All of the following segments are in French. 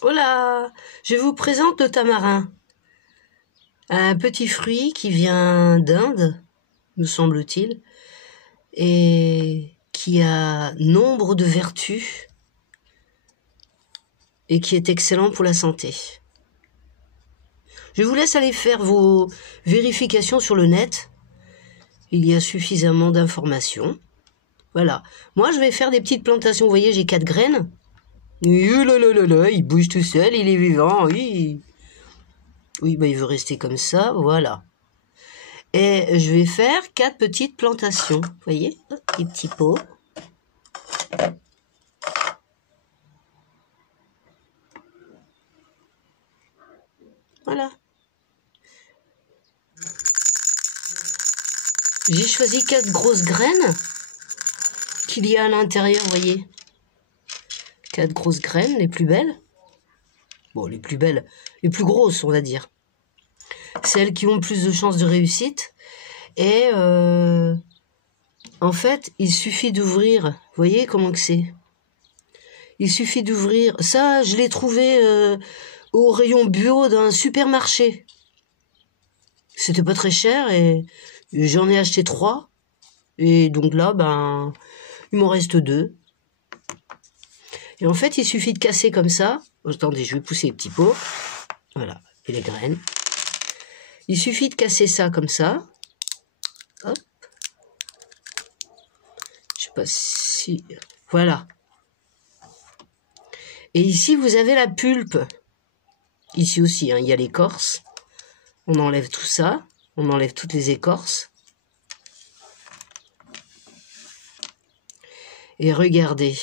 Voilà, je vous présente le tamarin. Un petit fruit qui vient d'Inde, me semble-t-il, et qui a nombre de vertus et qui est excellent pour la santé. Je vous laisse aller faire vos vérifications sur le net. Il y a suffisamment d'informations. Voilà. Moi, je vais faire des petites plantations. Vous voyez, j'ai 4 graines. Il bouge tout seul, il est vivant, oui. Oui, bah, il veut rester comme ça, voilà. Et je vais faire 4 petites plantations. Vous voyez, des petits pots. Voilà. J'ai choisi 4 grosses graines qu'il y a à l'intérieur, vous voyez. 4 grosses graines, les plus belles. Bon, les plus belles, les plus grosses, on va dire. Celles qui ont le plus de chances de réussite. Et en fait, il suffit d'ouvrir. Vous voyez comment que c'est? Il suffit d'ouvrir. Ça, je l'ai trouvé au rayon bio d'un supermarché. C'était pas très cher et j'en ai acheté 3. Et donc là, ben, il m'en reste 2. Et en fait, il suffit de casser comme ça. Attendez, je vais pousser les petits pots. Voilà, et les graines. Il suffit de casser ça comme ça. Hop. Je sais pas si... Voilà. Et ici, vous avez la pulpe. Ici aussi, hein, il y a l'écorce. On enlève tout ça. On enlève toutes les écorces. Et regardez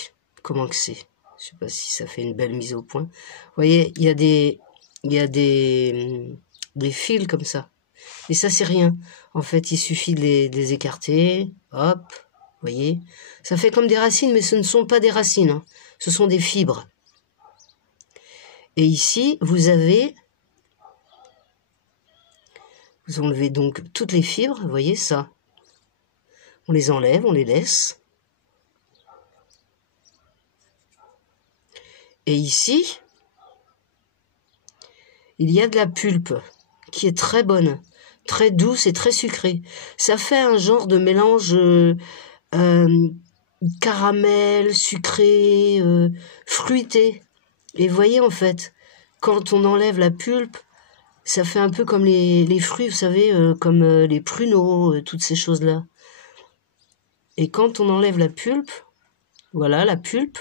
comment que c'est. Je sais pas si ça fait une belle mise au point. Vous voyez, il y a des fils comme ça. Et ça, c'est rien. En fait, il suffit de les écarter. Hop, vous voyez. Ça fait comme des racines, mais ce ne sont pas des racines. Hein. Ce sont des fibres. Et ici, vous enlevez donc toutes les fibres. Vous voyez ça. On les enlève, on les laisse. Et ici, il y a de la pulpe qui est très bonne, très douce et très sucrée. Ça fait un genre de mélange caramel, sucré, fruité. Et vous voyez, en fait, quand on enlève la pulpe, ça fait un peu comme les fruits, vous savez, comme les pruneaux, toutes ces choses-là. Et quand on enlève la pulpe, voilà la pulpe,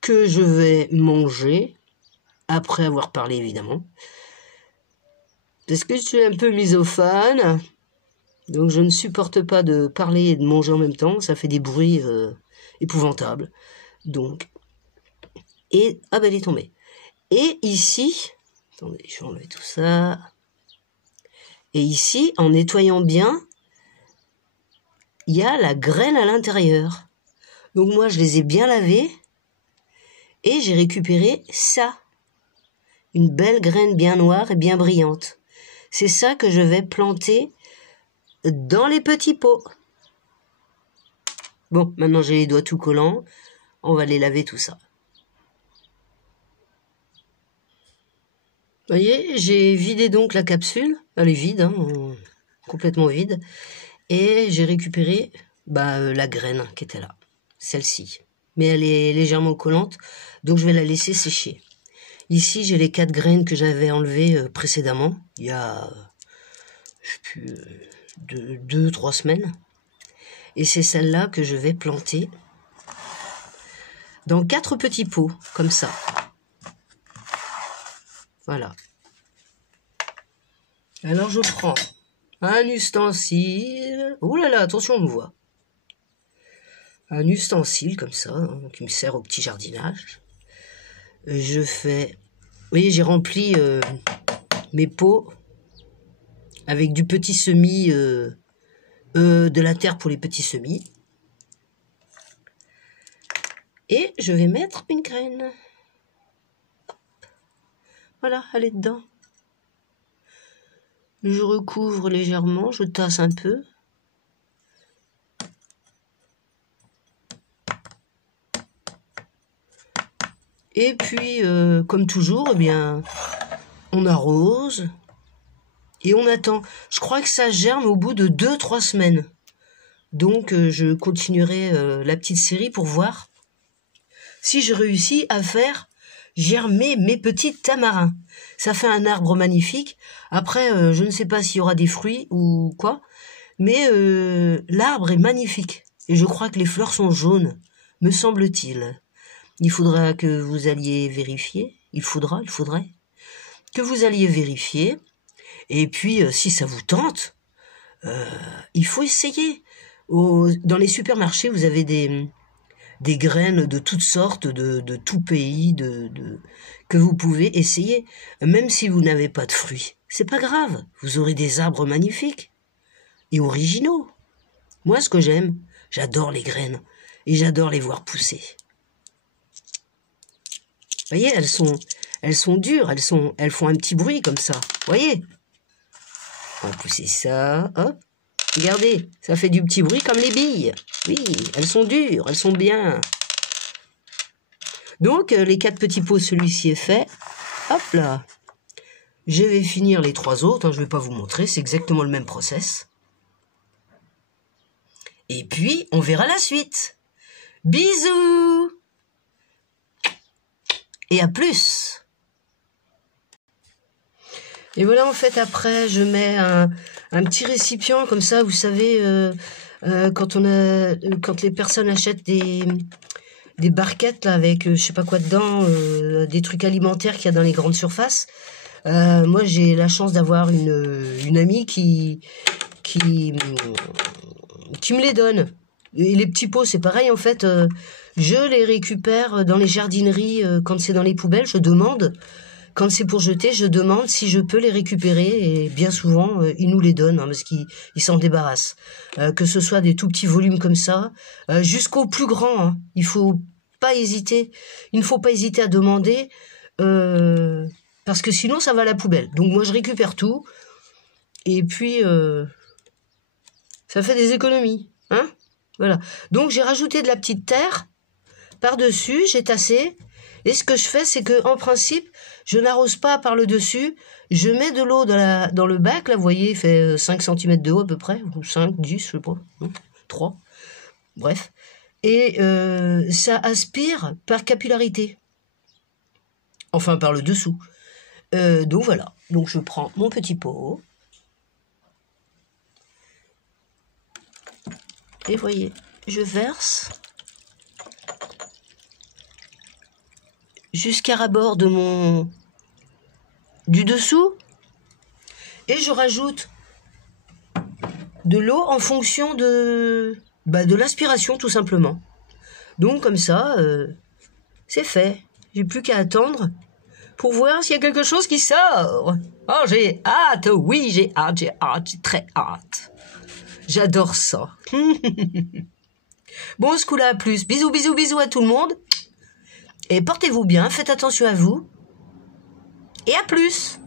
que je vais manger, après avoir parlé évidemment, parce que je suis un peu misophone, donc je ne supporte pas de parler et de manger en même temps, ça fait des bruits épouvantables. Donc, et, ah ben elle est tombée. Et ici, attendez, je vais enlever tout ça, et ici, en nettoyant bien, il y a la graine à l'intérieur. Donc moi, je les ai bien lavées, et j'ai récupéré ça. Une belle graine bien noire et bien brillante. C'est ça que je vais planter dans les petits pots. Bon, maintenant j'ai les doigts tout collants. On va les laver tout ça. Vous voyez, j'ai vidé donc la capsule. Elle est vide, hein, complètement vide. Et j'ai récupéré la graine qui était là. Celle-ci. Mais elle est légèrement collante, donc je vais la laisser sécher. Ici, j'ai les 4 graines que j'avais enlevées précédemment. Il y a, je sais plus, 2-3 semaines. Et c'est celle-là que je vais planter dans 4 petits pots, comme ça. Voilà. Alors je prends un ustensile. Ouh là là, attention, on me voit. Un ustensile comme ça, hein, qui me sert au petit jardinage. Je fais... Vous voyez, j'ai rempli mes pots avec du petit semis, de la terre pour les petits semis. Et je vais mettre une graine. Voilà, elle est dedans. Je recouvre légèrement, je tasse un peu. Et puis, comme toujours, eh bien, on arrose et on attend. Je crois que ça germe au bout de 2-3 semaines. Donc, je continuerai la petite série pour voir si je réussis à faire germer mes petits tamarins. Ça fait un arbre magnifique. Après, je ne sais pas s'il y aura des fruits ou quoi, mais l'arbre est magnifique. Et je crois que les fleurs sont jaunes, me semble-t-il. Il faudra que vous alliez vérifier. Il faudrait que vous alliez vérifier. Et puis, si ça vous tente, il faut essayer. Dans les supermarchés, vous avez des graines de toutes sortes, de tout pays, que vous pouvez essayer. Même si vous n'avez pas de fruits, c'est pas grave. Vous aurez des arbres magnifiques et originaux. Moi, ce que j'aime, j'adore les graines et j'adore les voir pousser. Vous voyez, elles sont dures, elles font un petit bruit comme ça. Vous voyez? On va pousser ça, hop. Regardez, ça fait du petit bruit comme les billes. Oui, elles sont dures, elles sont bien. Donc, les 4 petits pots, celui-ci est fait. Hop là. Je vais finir les 3 autres, hein, je ne vais pas vous montrer, c'est exactement le même process. Et puis, on verra la suite. Bisous! Et à plus! Et voilà, en fait, après, je mets un petit récipient comme ça, vous savez, quand les personnes achètent des barquettes là, avec je sais pas quoi dedans, des trucs alimentaires qu'il y a dans les grandes surfaces. Moi, j'ai la chance d'avoir une amie qui me les donne. Et les petits pots, c'est pareil, en fait, je les récupère dans les jardineries quand c'est dans les poubelles, je demande. Quand c'est pour jeter, je demande si je peux les récupérer et bien souvent, ils nous les donnent hein, parce qu'ils s'en débarrassent. Que ce soit des tout petits volumes comme ça, jusqu'au plus grand. Hein. Il ne faut pas hésiter à demander parce que sinon ça va à la poubelle. Donc moi je récupère tout et puis ça fait des économies. Hein, voilà. Donc j'ai rajouté de la petite terre par-dessus, j'ai tassé. Et ce que je fais, c'est que en principe, je n'arrose pas par le dessus. Je mets de l'eau dans le bac. Là, vous voyez, il fait 5 cm de haut à peu près. Ou 5, 10, je sais pas. Non, 3. Bref. Et ça aspire par capillarité. Enfin, par le dessous. Donc voilà. Donc je prends mon petit pot. Et voyez, je verse jusqu'à ras-bord du dessous et je rajoute de l'eau en fonction de l'aspiration tout simplement. Donc comme ça, c'est fait. J'ai plus qu'à attendre pour voir s'il y a quelque chose qui sort. Oh, j'ai hâte, oui, j'ai très hâte. J'adore ça. Bon, ce coup-là, à plus. Bisous, bisous, bisous à tout le monde. Et portez-vous bien, faites attention à vous. Et à plus!